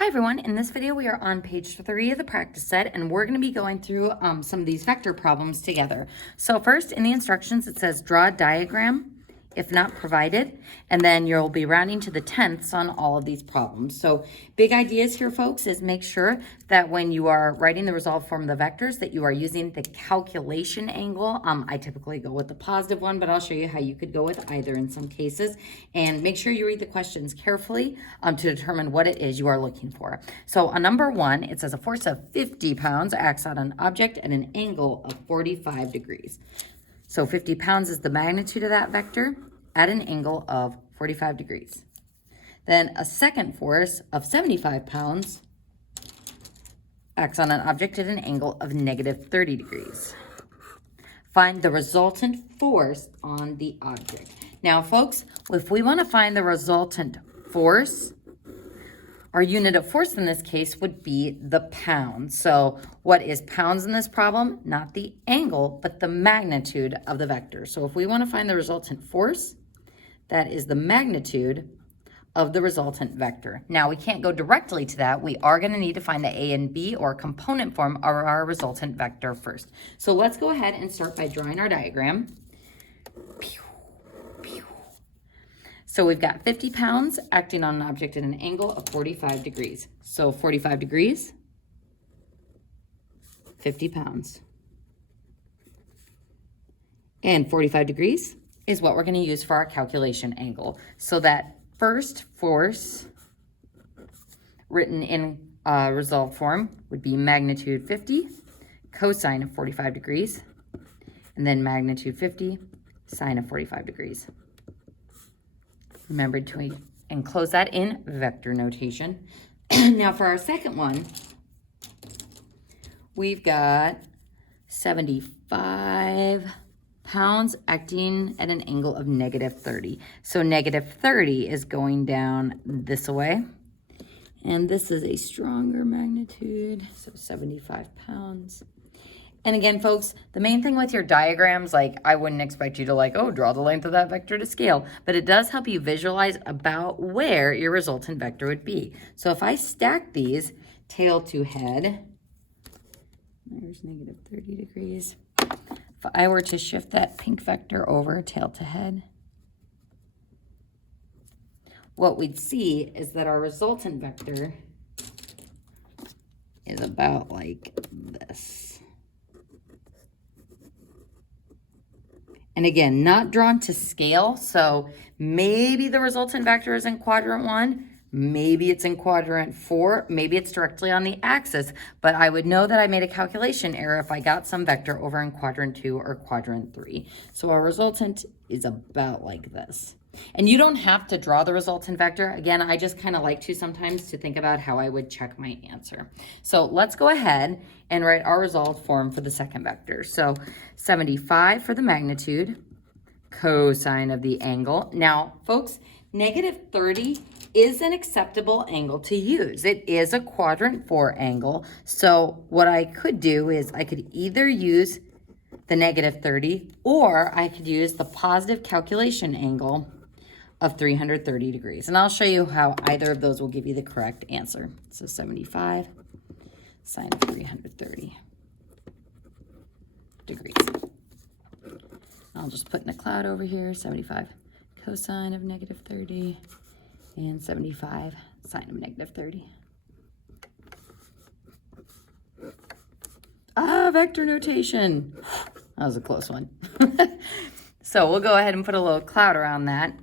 Hi everyone, in this video we are on page 3 of the practice set and we're going to be going through some of these vector problems together. So first in the instructions it says draw a diagram if not provided, and then you'll be rounding to the tenths on all of these problems. So big ideas here folks is make sure that when you are writing the resolved form of the vectors that you are using the calculation angle. I typically go with the positive one, but I'll show you how you could go with either in some cases. And make sure you read the questions carefully to determine what it is you are looking for. So on number 1, it says a force of 50 pounds acts on an object at an angle of 45 degrees. So 50 pounds is the magnitude of that vector at an angle of 45 degrees. Then a second force of 75 pounds acts on an object at an angle of negative 30 degrees. Find the resultant force on the object. Now, folks, if we want to find the resultant force, our unit of force in this case would be the pound. So what is pounds in this problem? Not the angle, but the magnitude of the vector. So if we want to find the resultant force, that is the magnitude of the resultant vector. Now we can't go directly to that. We are going to need to find the A and B or component form of our resultant vector first. So let's go ahead and start by drawing our diagram. So we've got 50 pounds acting on an object at an angle of 45 degrees. So 45 degrees, 50 pounds. And 45 degrees is what we're going to use for our calculation angle. So that first force written in resolved form would be magnitude 50, cosine of 45 degrees, and then magnitude 50, sine of 45 degrees. Remember to enclose that in vector notation. Now for our second one, we've got 75 pounds acting at an angle of negative 30. So negative 30 is going down this way. And this is a stronger magnitude, so 75 pounds. And again, folks, the main thing with your diagrams, like I wouldn't expect you to draw the length of that vector to scale, but it does help you visualize about where your resultant vector would be. So if I stack these tail to head, there's negative 30 degrees. If I were to shift that pink vector over tail to head, what we'd see is that our resultant vector is about like this. And again, not drawn to scale, so maybe the resultant vector is in quadrant 1, maybe it's in quadrant 4, maybe it's directly on the axis, but I would know that I made a calculation error if I got some vector over in quadrant 2 or quadrant 3. So our resultant is about like this. And you don't have to draw the resultant vector. Again, I just kind of like to sometimes to think about how I would check my answer. So let's go ahead and write our resolved form for the second vector. So 75 for the magnitude, cosine of the angle. Now, folks, negative 30 is an acceptable angle to use. It is a quadrant 4 angle. So what I could do is I could either use the negative 30 or I could use the positive calculation angle of 330 degrees. And I'll show you how either of those will give you the correct answer. So 75 sine of 330 degrees. I'll just put in a cloud over here, 75 cosine of negative 30 and 75 sine of negative 30. Vector notation. That was a close one. So we'll go ahead and put a little cloud around that.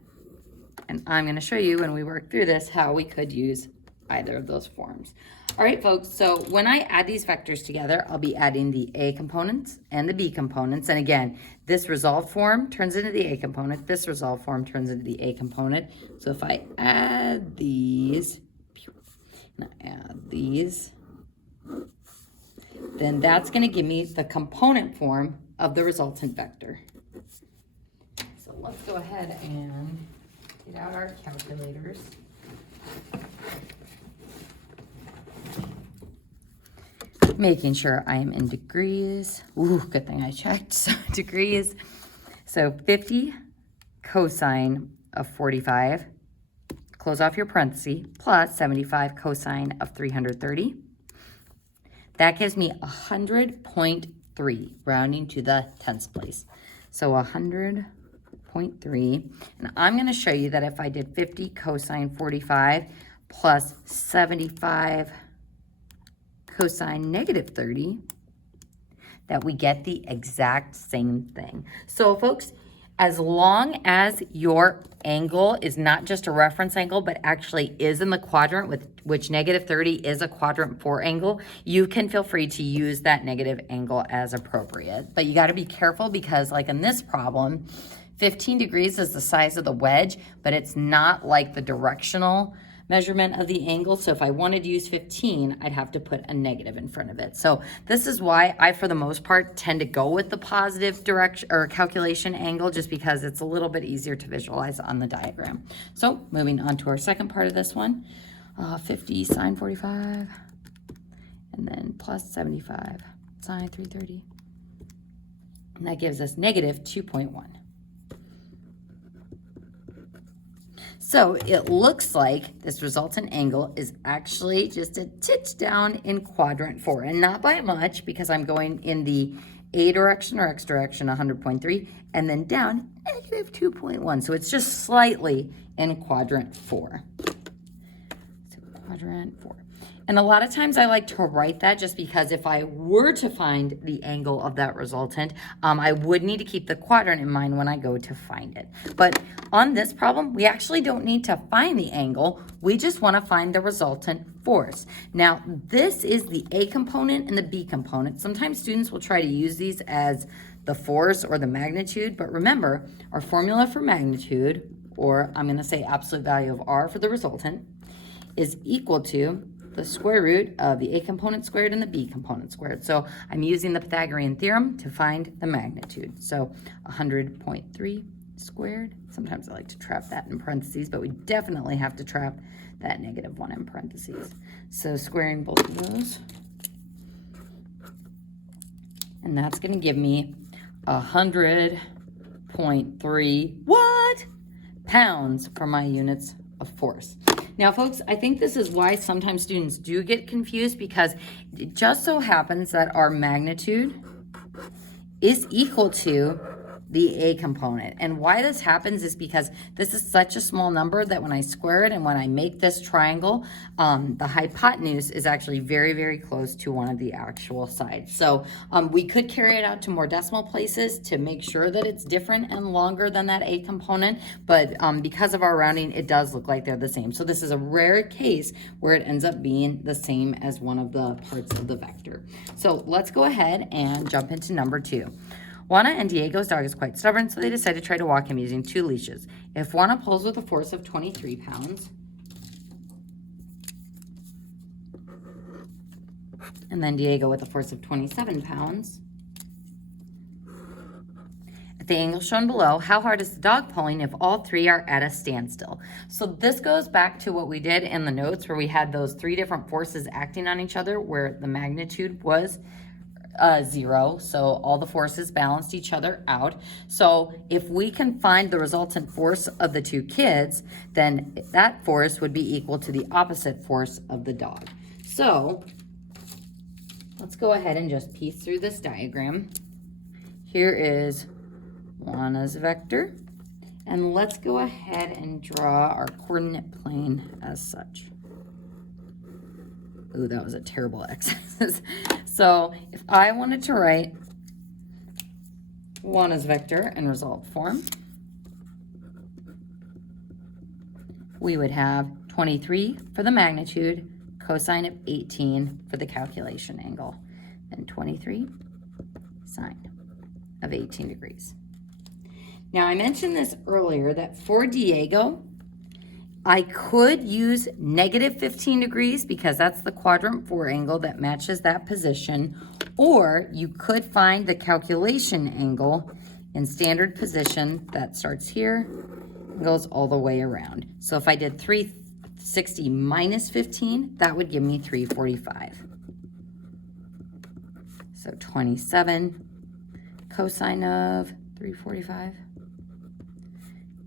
And I'm going to show you when we work through this how we could use either of those forms. All right, folks, so when I add these vectors together, I'll be adding the A components and the B components. And again, this resolved form turns into the A component. This resolved form turns into the A component. So if I add these, and I add these, then that's going to give me the component form of the resultant vector. So let's go ahead and get out our calculators. Making sure I am in degrees. Ooh, good thing I checked. So degrees. So 50 cosine of 45 close off your parenthesis, plus 75 cosine of 330. That gives me 100.3, rounding to the tenths place. So 100.3. And I'm going to show you that if I did 50 cosine 45 plus 75 cosine negative 30, that we get the exact same thing. So folks, as long as your angle is not just a reference angle, but actually is in the quadrant, with which negative 30 is a quadrant 4 angle, you can feel free to use that negative angle as appropriate. But you got to be careful because, like in this problem, 15 degrees is the size of the wedge, but it's not like the directional measurement of the angle. So if I wanted to use 15, I'd have to put a negative in front of it. So this is why I, for the most part, tend to go with the positive direction or calculation angle, just because it's a little bit easier to visualize on the diagram. So moving on to our second part of this one, 50 sine 45, and then plus 75 sine 330. And that gives us negative 2.1. So it looks like this resultant angle is actually just a titch down in quadrant 4, and not by much, because I'm going in the A direction or X direction, 100.3, and then down negative 2.1. So it's just slightly in quadrant 4. So quadrant 4. And a lot of times I like to write that just because if I were to find the angle of that resultant, I would need to keep the quadrant in mind when I go to find it. But on this problem, we actually don't need to find the angle. We just want to find the resultant force. Now, this is the A component and the B component. Sometimes students will try to use these as the force or the magnitude, but remember, our formula for magnitude, or I'm going to say absolute value of R for the resultant, is equal to the square root of the A component squared and the B component squared. So I'm using the Pythagorean theorem to find the magnitude. So 100.3 squared. Sometimes I like to trap that in parentheses, but we definitely have to trap that negative 1 in parentheses. So squaring both of those. And that's going to give me 100.3 what? Pounds for my units of force. Now, folks, I think this is why sometimes students do get confused, because it just so happens that our magnitude is equal to the A component. And why this happens is because this is such a small number that when I square it and when I make this triangle, the hypotenuse is actually very, very close to one of the actual sides. So we could carry it out to more decimal places to make sure that it's different and longer than that A component, but because of our rounding, it does look like they're the same. So this is a rare case where it ends up being the same as one of the parts of the vector. So let's go ahead and jump into number 2. Juana and Diego's dog is quite stubborn, so they decide to try to walk him using 2 leashes. If Juana pulls with a force of 23 pounds, and then Diego with a force of 27 pounds, at the angle shown below, how hard is the dog pulling if all 3 are at a standstill? So this goes back to what we did in the notes where we had those 3 different forces acting on each other, where the magnitude was 0, so all the forces balanced each other out. So if we can find the resultant force of the 2 kids, then that force would be equal to the opposite force of the dog. So let's go ahead and just piece through this diagram. Here is Juana's vector, and let's go ahead and draw our coordinate plane as such. Ooh, that was a terrible exercise. So if I wanted to write Juana's vector in result form, we would have 23 for the magnitude, cosine of 18 for the calculation angle, and 23 sine of 18 degrees. Now, I mentioned this earlier that for Diego, I could use negative 15 degrees because that's the quadrant 4 angle that matches that position, or you could find the calculation angle in standard position that starts here and goes all the way around. So if I did 360 minus 15, that would give me 345. So 27 cosine of 345,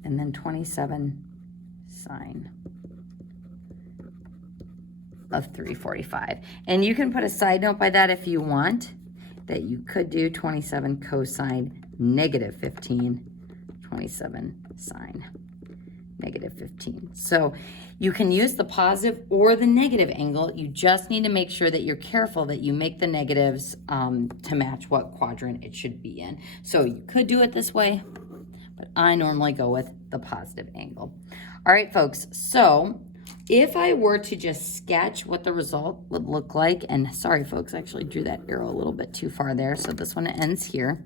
and then 27 sine of 345. And you can put a side note by that if you want, that you could do 27 cosine negative 15, 27 sine negative 15. So you can use the positive or the negative angle. You just need to make sure that you're careful that you make the negatives to match what quadrant it should be in. So you could do it this way, but I normally go with the positive angle. All right, folks, so if I were to just sketch what the result would look like, and sorry, folks, I actually drew that arrow a little bit too far there, so this one ends here.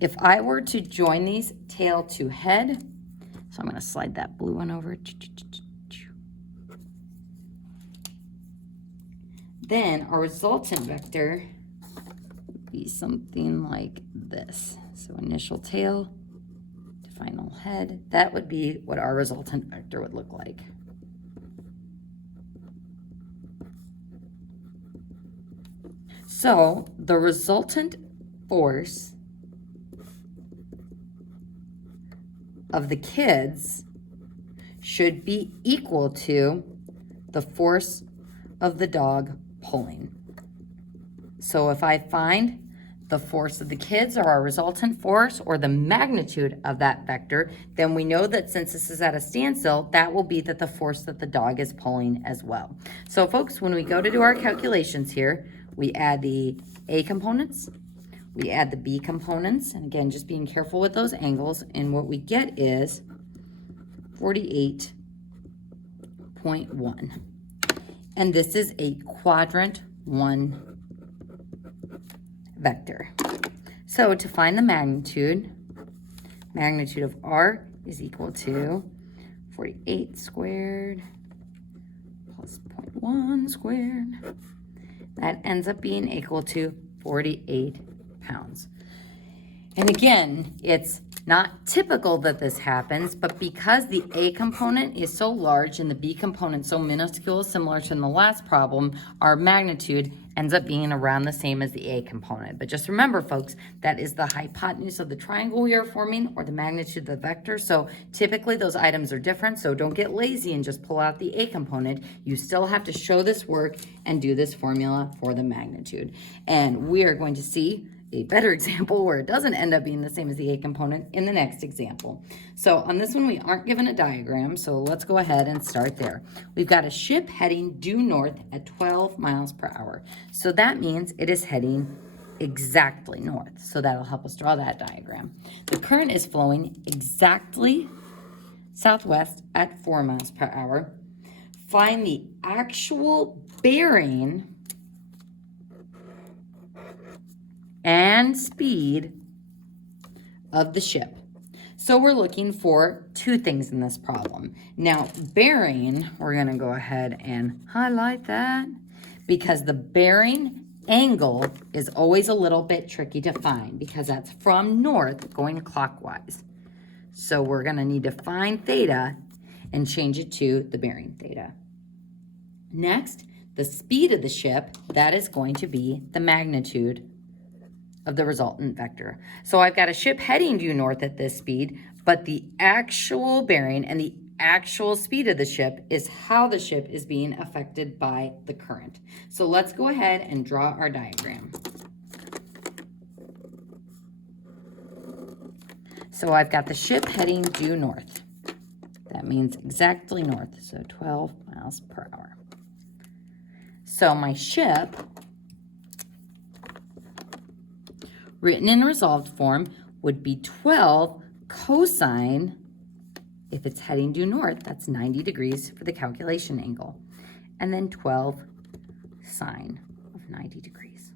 If I were to join these tail to head, so I'm going to slide that blue one over. Then our resultant vector would be something like this. So initial tail to final head. That would be what our resultant vector would look like. So the resultant force of the kids should be equal to the force of the dog pulling. So if I find the force of the kids or our resultant force or the magnitude of that vector, then we know that since this is at a standstill, that will be that the force that the dog is pulling as well. So folks, when we go to do our calculations here, we add the A components, we add the B components, and again, just being careful with those angles, and what we get is 48.1. And this is a quadrant 1 vector. So to find the magnitude of R is equal to 48 squared plus 0.1 squared. That ends up being equal to 48 pounds. And again, it's not typical that this happens, but because the A component is so large and the B component so minuscule, similar to in the last problem, our magnitude ends up being around the same as the A component. But just remember, folks, that is the hypotenuse of the triangle we are forming or the magnitude of the vector. So typically those items are different, so don't get lazy and just pull out the A component. You still have to show this work and do this formula for the magnitude. And we are going to see a better example where it doesn't end up being the same as the A component in the next example. So on this one, we aren't given a diagram, so let's go ahead and start there. We've got a ship heading due north at 12 miles per hour. So that means it is heading exactly north. So that'll help us draw that diagram. The current is flowing exactly southwest at 4 miles per hour. Find the actual bearing and speed of the ship. So we're looking for two things in this problem. Now, bearing, we're going to go ahead and highlight that because the bearing angle is always a little bit tricky to find because that's from north going clockwise. So we're going to need to find theta and change it to the bearing theta. Next, the speed of the ship, that is going to be the magnitude of the resultant vector. So I've got a ship heading due north at this speed, but the actual bearing and the actual speed of the ship is how the ship is being affected by the current. So let's go ahead and draw our diagram. So I've got the ship heading due north. That means exactly north, so 12 miles per hour. So my ship, written in resolved form, would be 12 cosine, if it's heading due north, that's 90 degrees for the calculation angle, and then 12 sine of 90 degrees.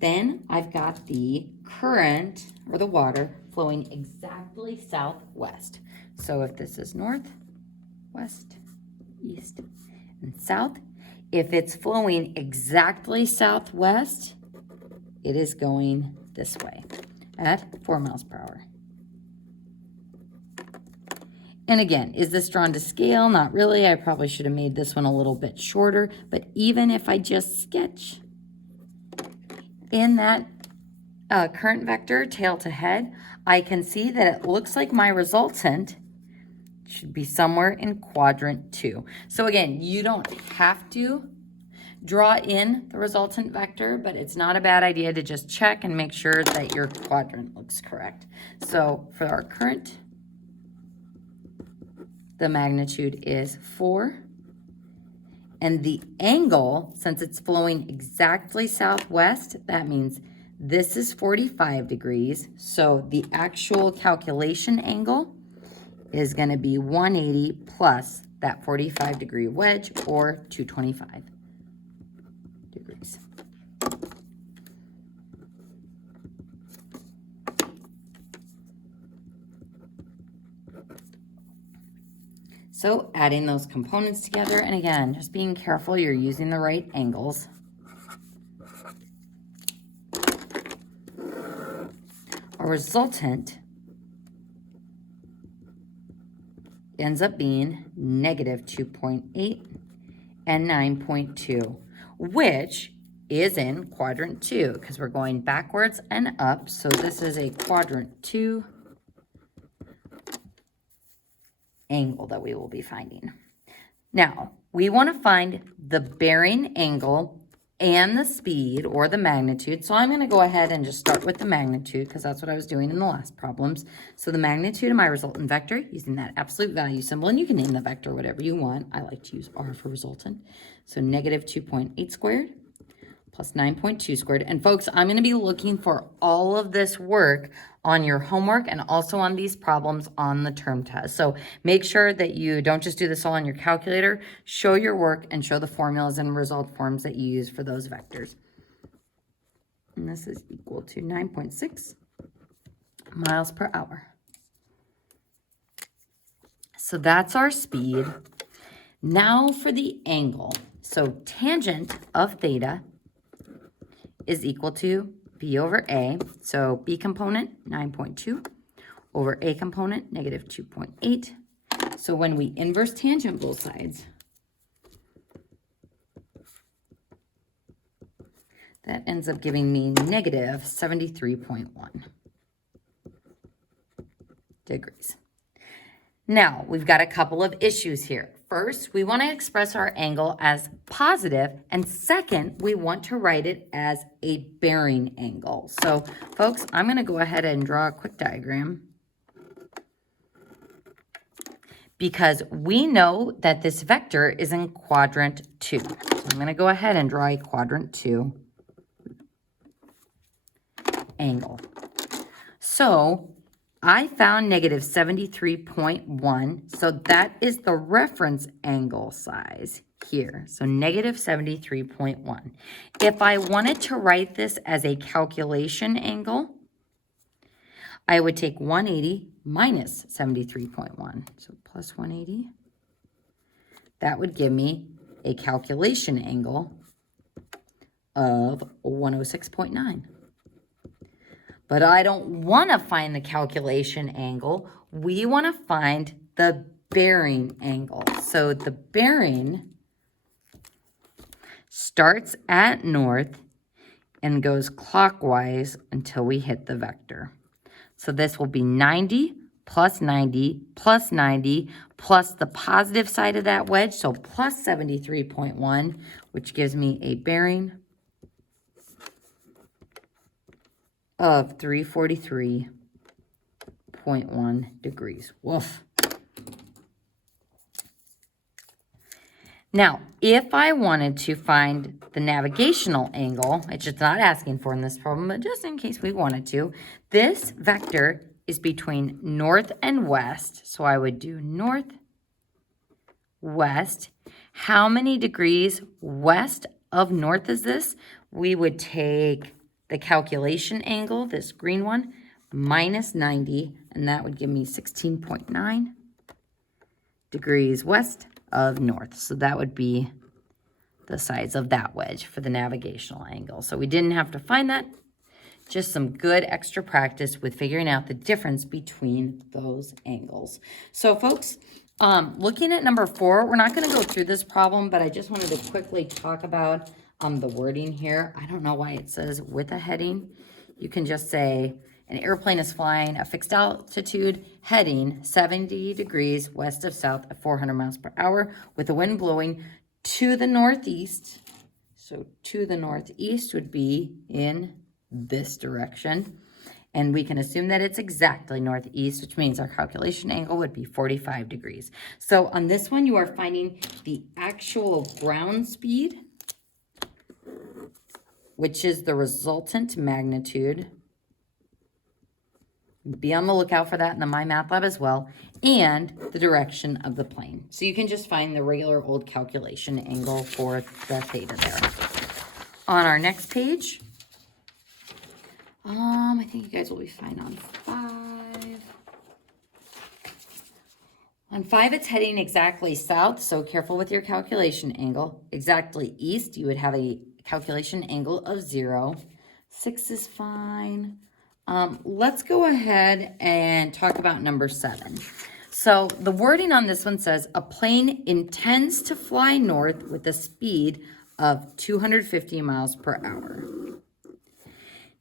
Then I've got the current, or the water, flowing exactly southwest. So if this is north, west, east, and south, if it's flowing exactly southwest, it is going this way at 4 miles per hour. And again, is this drawn to scale? Not really. I probably should have made this one a little bit shorter, but even if I just sketch in that current vector, tail to head, I can see that it looks like my resultant should be somewhere in quadrant 2. So again, you don't have to draw in the resultant vector, but it's not a bad idea to just check and make sure that your quadrant looks correct. So for our current, the magnitude is 4. And the angle, since it's flowing exactly southwest, that means this is 45 degrees. So the actual calculation angle is going to be 180 plus that 45 degree wedge, or 225 degrees. So adding those components together, and again, just being careful you're using the right angles. Our resultant ends up being negative 2.8 and 9.2, which is in quadrant 2 because we're going backwards and up. So this is a quadrant 2 angle that we will be finding. Now, we want to find the bearing angle and the speed, or the magnitude. So I'm going to go ahead and just start with the magnitude because that's what I was doing in the last problems. So the magnitude of my resultant vector, using that absolute value symbol, and you can name the vector whatever you want. I like to use R for resultant. So negative 2.8 squared plus 9.2 squared. And folks, I'm going to be looking for all of this work on your homework and also on these problems on the term test. So make sure that you don't just do this all on your calculator. Show your work and show the formulas and result forms that you use for those vectors. And this is equal to 9.6 miles per hour. So that's our speed. Now for the angle. So tangent of theta is equal to B over A. So B component, 9.2, over A component, negative 2.8. So when we inverse tangent both sides, that ends up giving me negative 73.1 degrees. Now, we've got a couple of issues here. First, we want to express our angle as positive, and second, we want to write it as a bearing angle. So, folks, I'm going to go ahead and draw a quick diagram because we know that this vector is in quadrant 2. So I'm going to go ahead and draw a quadrant 2 angle. So I found negative 73.1, so that is the reference angle size here. So negative 73.1. If I wanted to write this as a calculation angle, I would take 180 minus 73.1, so plus 180. That would give me a calculation angle of 106.9. But I don't want to find the calculation angle. We want to find the bearing angle. So the bearing starts at north and goes clockwise until we hit the vector. So this will be 90 plus 90 plus 90 plus the positive side of that wedge, so plus 73.1, which gives me a bearing of 343.1 degrees. Woof. Now, if I wanted to find the navigational angle, which it's not asking for in this problem, but just in case we wanted to, this vector is between north and west. So I would do north, west. How many degrees west of north is this? We would take the calculation angle, this green one, minus 90, and that would give me 16.9 degrees west of north. So that would be the size of that wedge for the navigational angle. So we didn't have to find that, just some good extra practice with figuring out the difference between those angles. So folks, looking at number 4, we're not going to go through this problem, but I just wanted to quickly talk about the wording here. I don't know why it says with a heading. You can just say An airplane is flying a fixed altitude heading 70 degrees west of south at 400 miles per hour with the wind blowing to the northeast. So to the northeast would be in this direction. And we can assume that it's exactly northeast, which means our calculation angle would be 45 degrees. So on this one, you are finding the actual ground speed, which is the resultant magnitude. Be on the lookout for that in the My Math Lab as well, and the direction of the plane. So you can just find the regular old calculation angle for the theta there. On our next page, I think you guys will be fine on 5. On 5, it's heading exactly south, so careful with your calculation angle. Exactly east, you would have a calculation angle of 0. 6 is fine. Let's go ahead and talk about number 7. So the wording on this one says, a plane intends to fly north with a speed of 250 miles per hour.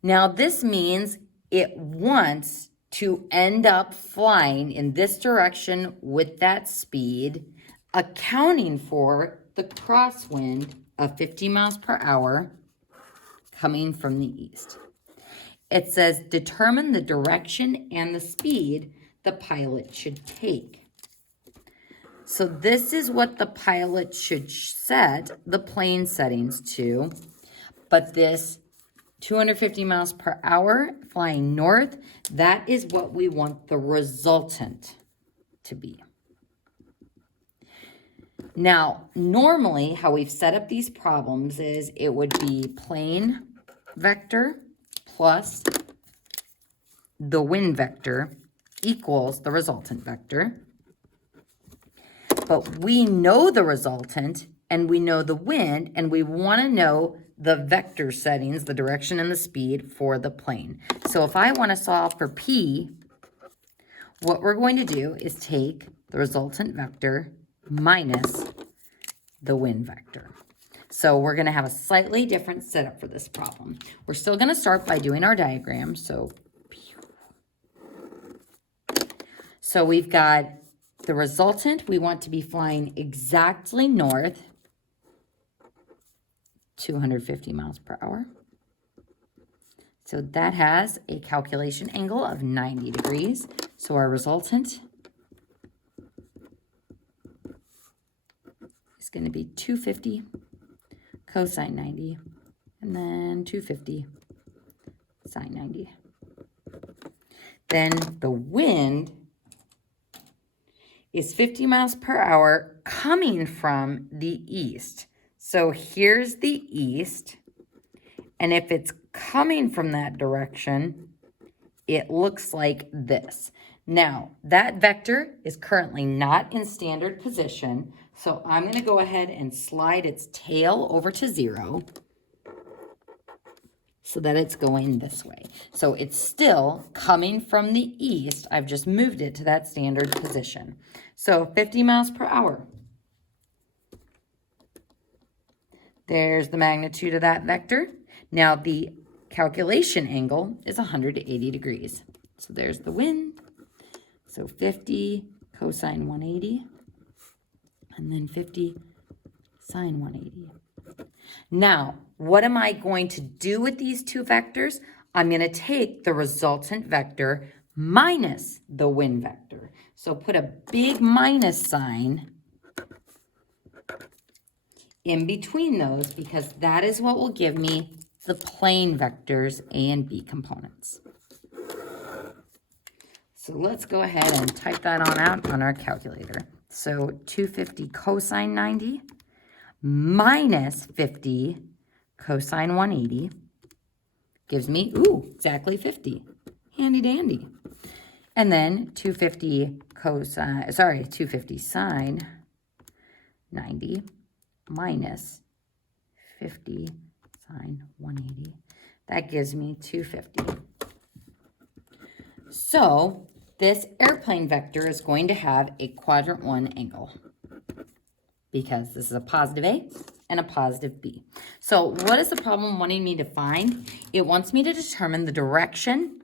Now this means it wants to end up flying in this direction with that speed, accounting for the crosswind of 50 miles per hour coming from the east. It says, determine the direction and the speed the pilot should take. So this is what the pilot should set the plane settings to, but this 250 miles per hour flying north, that is what we want the resultant to be. Now, normally how we've set up these problems is it would be plane vector plus the wind vector equals the resultant vector. But we know the resultant and we know the wind, and we want to know the vector settings, the direction and the speed for the plane. So if I want to solve for P, what we're going to do is take the resultant vector minus the wind vector. So we're going to have a slightly different setup for this problem. We're still going to start by doing our diagram. So we've got the resultant. We want to be flying exactly north, 250 miles per hour. So that has a calculation angle of 90 degrees. So our resultant is going to be 250 cosine 90, and then 250 sine 90. Then the wind is 50 miles per hour coming from the east. So here's the east, and if it's coming from that direction, it looks like this. Now, that vector is currently not in standard position, so I'm going to go ahead and slide its tail over to 0 so that it's going this way. So it's still coming from the east. I've just moved it to that standard position. So 50 miles per hour. There's the magnitude of that vector. Now the calculation angle is 180 degrees. So there's the wind. So 50 cosine 180, and then 50 sine 180. Now, what am I going to do with these two vectors? I'm going to take the resultant vector minus the wind vector. So put a big minus sign in between those, because that is what will give me the plane vectors A and B components. So let's go ahead and type that on out on our calculator. So 250 cosine 90 minus 50 cosine 180 gives me, exactly 50. Handy dandy. And then 250 sine 90 minus 50 sine 180. That gives me 250. So this airplane vector is going to have a quadrant 1 angle because this is a positive A and a positive B. So what is the problem wanting me to find? It wants me to determine the direction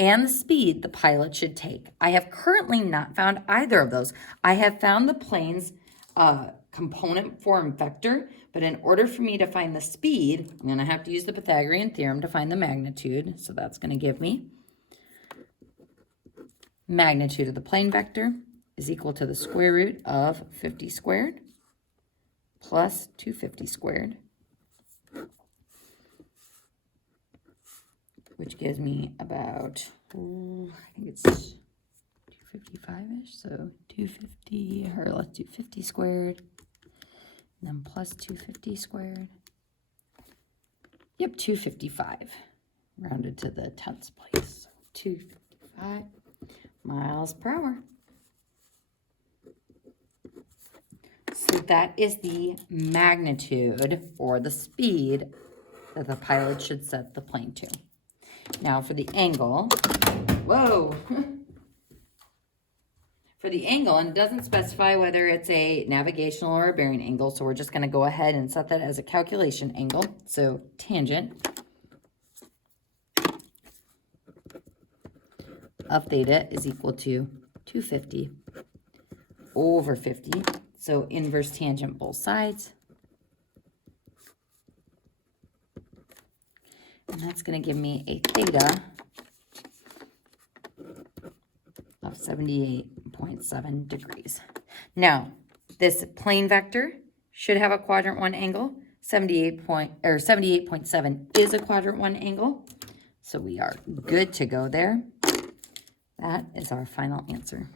and the speed the pilot should take. I have currently not found either of those. I have found the plane's component form vector, but in order for me to find the speed, I'm going to have to use the Pythagorean theorem to find the magnitude. So that's going to give me magnitude of the plane vector is equal to the square root of 50 squared plus 250 squared, which gives me about, I think it's 255-ish, so 250, or let's do 50 squared, and then plus 250 squared. Yep, 255, rounded to the tenths place, so 255 miles per hour. So that is the magnitude or the speed that the pilot should set the plane to. Now for the angle, whoa. For the angle, and it doesn't specify whether it's a navigational or a bearing angle, so we're just going to go ahead and set that as a calculation angle. So tangent of theta is equal to 250 over 50. So inverse tangent both sides. And that's going to give me a theta of 78.7 degrees. Now, this plane vector should have a quadrant 1 angle. 78.7 is a quadrant 1 angle. So we are good to go there. That is our final answer.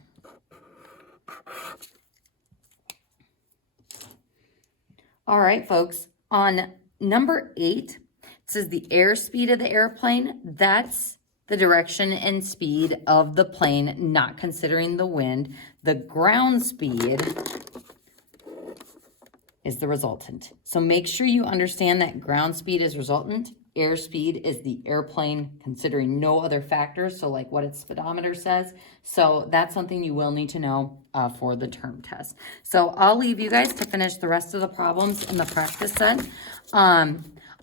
All right, folks, on number 8, it says the airspeed of the airplane. That's the direction and speed of the plane, not considering the wind. The ground speed is the resultant. So make sure you understand that ground speed is resultant. Airspeed is the airplane considering no other factors, so like what its speedometer says. So that's something you will need to know for the term test. So I'll leave you guys to finish the rest of the problems in the practice set.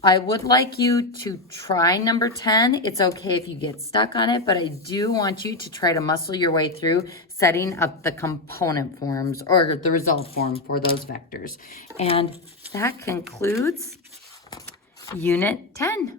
I would like you to try number 10. It's okay if you get stuck on it, but I do want you to try to muscle your way through setting up the component forms or the result form for those vectors. And that concludes Unit 10.